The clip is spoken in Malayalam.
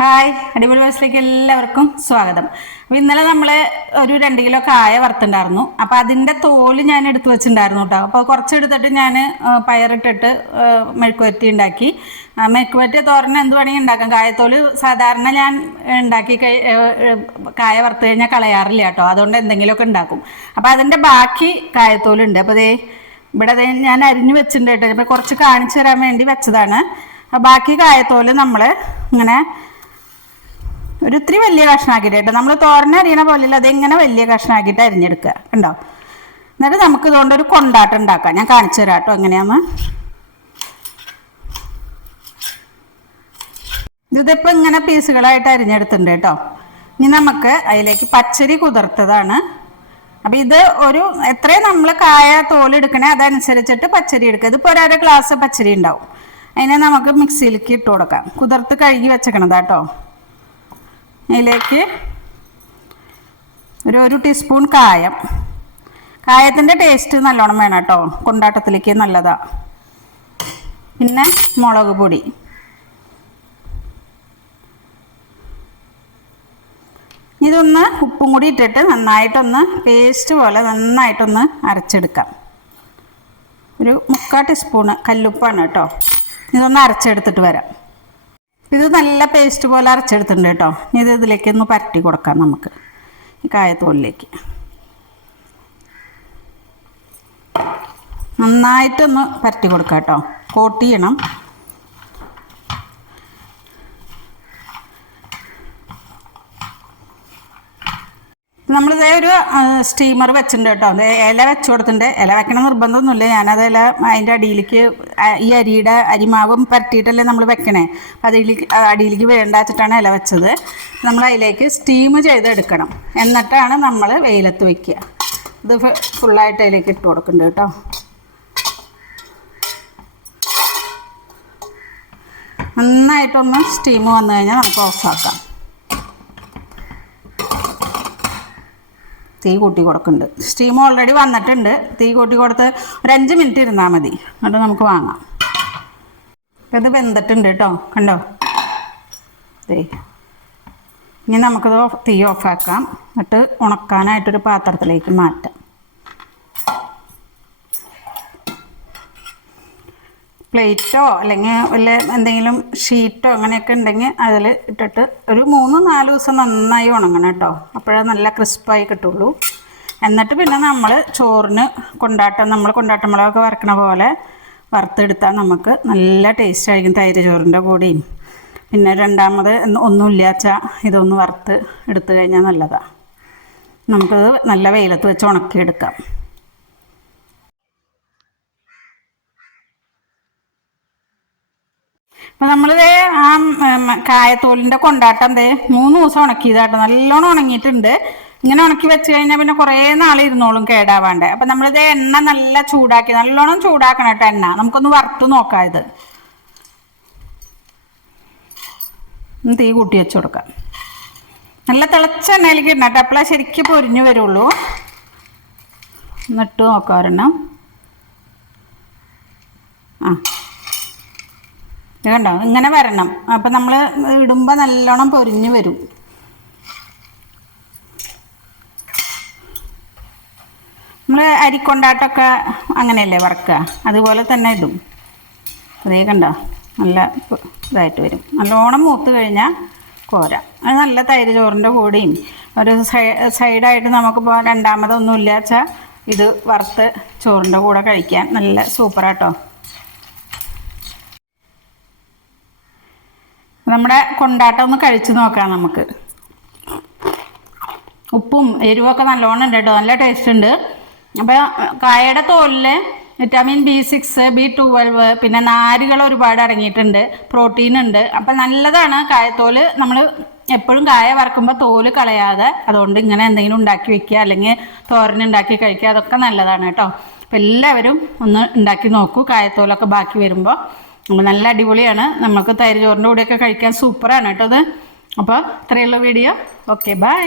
ഹായ് അടിപൊളി മനസ്സിലേക്ക് എല്ലാവർക്കും സ്വാഗതം. അപ്പോൾ ഇന്നലെ നമ്മൾ ഒരു രണ്ട് കിലോ കായ വറുത്തുണ്ടായിരുന്നു. അപ്പോൾ അതിന്റെ തോൽ ഞാൻ എടുത്തു വെച്ചിട്ടുണ്ടായിരുന്നു കേട്ടോ. അപ്പോൾ കുറച്ച് എടുത്തിട്ട് ഞാൻ പയറിട്ടിട്ട് മെഴുക്കുവരട്ടി ഉണ്ടാക്കി. മെഴുക്കുവരട്ടി തോരൻ എന്ത് വേണമെങ്കിൽ ഉണ്ടാക്കാം. കായത്തോൽ സാധാരണ ഞാൻ ഉണ്ടാക്കി കായ വറുത്ത് കഴിഞ്ഞാൽ കളയാറില്ല കേട്ടോ. അതുകൊണ്ട് എന്തെങ്കിലുമൊക്കെ ഉണ്ടാക്കും. അപ്പോൾ അതിന്റെ ബാക്കി കായത്തോലുണ്ട്. അപ്പോൾ അതേ ഇവിടെ അതേ ഞാൻ അരിഞ്ഞു വെച്ചിട്ടുണ്ട് കേട്ടോ. ഇപ്പോൾ കുറച്ച് കാണിച്ചു തരാൻ വേണ്ടി വെച്ചതാണ്. ബാക്കി കായത്തോൽ നമ്മൾ ഇങ്ങനെ ഒരു വലിയ കഷ്ണാക്കിയിട്ട് കേട്ടോ നമ്മൾ തോരൻ പോലെ അല്ല അതെങ്ങനെ വലിയ കഷ്ണാക്കിയിട്ട് അരിഞ്ഞെടുക്കുക ഉണ്ടോ എന്നിട്ട് നമുക്ക് ഇതുകൊണ്ട് ഒരു കൊണ്ടാട്ടം ഉണ്ടാക്കാം. ഞാൻ കാണിച്ചു തരാം കേട്ടോ എങ്ങനെയാന്ന്. ഇതിപ്പോൾ ഇങ്ങനെ പീസുകളായിട്ട് അരിഞ്ഞെടുത്തിട്ടുണ്ട് കേട്ടോ. ഇനി നമുക്ക് അതിലേക്ക് പച്ചരി കുതിർത്തതാണ്. അപ്പം ഇത് ഒരു എത്രയും നമ്മൾ കായ തോലെടുക്കണേ അതനുസരിച്ചിട്ട് പച്ചരി എടുക്കുക. ഇതിപ്പോൾ ഒരു ഗ്ലാസ് പച്ചരി ഉണ്ടാവും. അതിനെ നമുക്ക് മിക്സിയിലേക്ക് ഇട്ട് കൊടുക്കാം. കുതിർത്ത് കഴുകി വെച്ചേക്കണതാട്ടോ അതിലേക്ക് ഒരു ഒരു ടീസ്പൂൺ കായം. കായത്തിന്റെ ടേസ്റ്റ് നല്ലോണം വേണം കേട്ടോ. കൊണ്ടാട്ടത്തിലേക്ക് നല്ലതാണ് പിന്നെ മുളക് പൊടി. ഇതൊന്ന് ഉപ്പും കൂടി ഇട്ടിട്ട് നന്നായിട്ടൊന്ന് പേസ്റ്റ് പോലെ നന്നായിട്ടൊന്ന് അരച്ചെടുക്കാം. ഒരു മുക്കാൽ ടീസ്പൂണ് കല്ലുപ്പാണ് കേട്ടോ. ഇതൊന്ന് അരച്ചെടുത്തിട്ട് വരാം. ഇത് നല്ല പേസ്റ്റ് പോലെ അരച്ചെടുത്തിട്ടുണ്ട് കേട്ടോ. ഇനി ഇത് ഇതിലേക്ക് ഒന്ന് പരട്ടി കൊടുക്കാം നമുക്ക്. ഈ കായത്തോലിലേക്ക്. നന്നായിട്ടൊന്ന് പരട്ടി കൊടുക്കാം കേട്ടോ. കോട്ട് ചെയ്യണം. നമ്മളിതേ ഒരു സ്റ്റീമർ വെച്ചിട്ടുണ്ട് കേട്ടോ. അത് ഇല വെച്ച് കൊടുത്തിട്ടുണ്ട്. ഇല വെക്കണം നിർബന്ധമൊന്നുമില്ല. ഞാനത് ഇല അതിന്റെ അടിയിലേക്ക് ഈ അരിയുടെ അരിമാവും പരട്ടിയിട്ടല്ലേ നമ്മൾ വെക്കണേ. അപ്പം അതിലേക്ക് അടിയിലേക്ക് വേണ്ട വെച്ചിട്ടാണ് ഇല വെച്ചത്. നമ്മൾ അതിലേക്ക് സ്റ്റീം ചെയ്തെടുക്കണം. എന്നിട്ടാണ് നമ്മൾ വെയിലത്ത് വയ്ക്കുക ഇത് ഫുള്ളായിട്ട് അതിലേക്ക് ഇട്ട് കൊടുക്കുന്നുണ്ട് കേട്ടോ. നന്നായിട്ടൊന്ന് സ്റ്റീം വന്നു കഴിഞ്ഞാൽ നമുക്ക് ഓഫാക്കാം തീ കൂട്ടി കൊടുക്കുന്നുണ്ട്. സ്റ്റീം ഓൾറെഡി വന്നിട്ടുണ്ട്. തീ കൂട്ടി കൊടുത്ത് ഒരു അഞ്ച് മിനിറ്റ് ഇരുന്നാൽ മതി. എന്നിട്ട് നമുക്ക് വാങ്ങാം. ഇത് വെന്തിട്ടുണ്ട് കേട്ടോ. കണ്ടോ? ദേ. ഇനി നമുക്കത് തീ ഓഫാക്കാം എന്നിട്ട് ഉണക്കാനായിട്ടൊരു പാത്രത്തിലേക്ക് മാറ്റാം. പ്ലേറ്റോ അല്ലെങ്കിൽ വല്ല എന്തെങ്കിലും ഷീറ്റോ അങ്ങനെയൊക്കെ ഉണ്ടെങ്കിൽ അതിൽ ഇട്ടിട്ട് ഒരു മൂന്ന് നാല് ദിവസം നന്നായി ഉണങ്ങണം കേട്ടോ. അപ്പോഴേ നല്ല ക്രിസ്പായി കിട്ടുള്ളൂ. എന്നിട്ട് പിന്നെ നമ്മൾ ചോറിന് കൊണ്ടാട്ടം നമ്മൾ കൊണ്ടാട്ടം മുളകൊക്കെ വറക്കണ പോലെ വറുത്തെടുത്താൽ നമുക്ക് നല്ല ടേസ്റ്റ് ആയിരിക്കും തൈര് ചോറിന്റെ കൂടെയും. പിന്നെ രണ്ടാമത് ഒന്നുമില്ലാച്ച ഇതൊന്ന് വറുത്ത് എടുത്തു കഴിഞ്ഞാൽ നല്ലതാണ് നമുക്കത് നല്ല വെയിലത്ത് വെച്ച് ഉണക്കിയെടുക്കാം. അപ്പം നമ്മളിത് ആ കായത്തോലിന്റെ കൊണ്ടാട്ടം ദേ മൂന്ന് ദിവസം ഉണക്കിയതാട്ടോ. നല്ലോണം ഉണങ്ങിയിട്ടുണ്ട്. ഇങ്ങനെ ഉണക്കി വെച്ച് കഴിഞ്ഞാൽ പിന്നെ കുറേ നാൾ ഇരുന്നോളും കേടാവാണ്ട്. അപ്പം നമ്മളിത് എണ്ണ നല്ല ചൂടാക്കി നല്ലോണം ചൂടാക്കണം കേട്ടോ എണ്ണ. നമുക്കൊന്ന് വറുത്ത് നോക്കാം ഇത്. തീ കൂട്ടി വെച്ച് കൊടുക്കാം. നല്ല തിളച്ച എണ്ണയിലേക്ക് ഇടണം കേട്ടോ. അപ്പളാ ശരിക്കും പൊരിഞ്ഞു വരുള്ളൂ. എന്നിട്ട് നോക്കാം ഒരെണ്ണം. ആ. കണ്ടോ? ഇങ്ങനെ വരണം. അപ്പം നമ്മൾ ഇടുമ്പോൾ നല്ലോണം പൊരിഞ്ഞ് വരും. നമ്മൾ അരിക്കൊണ്ടാട്ടമൊക്കെ അങ്ങനെയല്ലേ വറക്കുക? അതുപോലെ തന്നെ ഇടും. അതേ കണ്ടോ? നല്ല ഇതായിട്ട് വരും. നല്ലോണം മൂത്ത് കഴിഞ്ഞാൽ കോര. അത് നല്ല തൈര് ചോറിന്റെ കൂടെയും. ഒരു സൈ- സൈഡായിട്ട് നമുക്കിപ്പോൾ രണ്ടാമതൊന്നും ഇല്ല വെച്ചാൽ ഇത് വറുത്ത് ചോറിന്റെ കൂടെ കഴിക്കാൻ നല്ല സൂപ്പറാട്ടോ. നമ്മുടെ കൊണ്ടാട്ടം ഒന്ന് കഴിച്ചു നോക്കാം നമുക്ക്. ഉപ്പും എരിവൊക്കെ നല്ലോണം ഉണ്ട് കേട്ടോ. നല്ല ടേസ്റ്റ് ഉണ്ട്. അപ്പോൾ കായയുടെ തോലിൽ vitamin B six B twelve പിന്നെ നാരുകൾ ഒരുപാട് അടങ്ങിയിട്ടുണ്ട്. പ്രോട്ടീൻ ഉണ്ട്. അപ്പം നല്ലതാണ് കായത്തോൽ. നമ്മൾ എപ്പോഴും കായ വറക്കുമ്പോൾ തോൽ കളയാതെ അതുകൊണ്ട് ഇങ്ങനെ എന്തെങ്കിലും ഉണ്ടാക്കി വെക്കുക അല്ലെങ്കിൽ തോരൻ ഉണ്ടാക്കി കഴിക്കുക അതൊക്കെ നല്ലതാണ് കേട്ടോ. അപ്പം എല്ലാവരും ഒന്ന് ഉണ്ടാക്കി നോക്കൂ കായത്തോലൊക്കെ ബാക്കി വരുമ്പോൾ അപ്പോൾ നല്ല അടിപൊളിയാണ്. നമുക്ക് തൈര് ചോറിന്റെ കൂടെയൊക്കെ കഴിക്കാൻ സൂപ്പറാണ് കേട്ടോ അത്. അപ്പോൾ ഇത്രയുള്ള വീഡിയോ ഓക്കെ ബൈ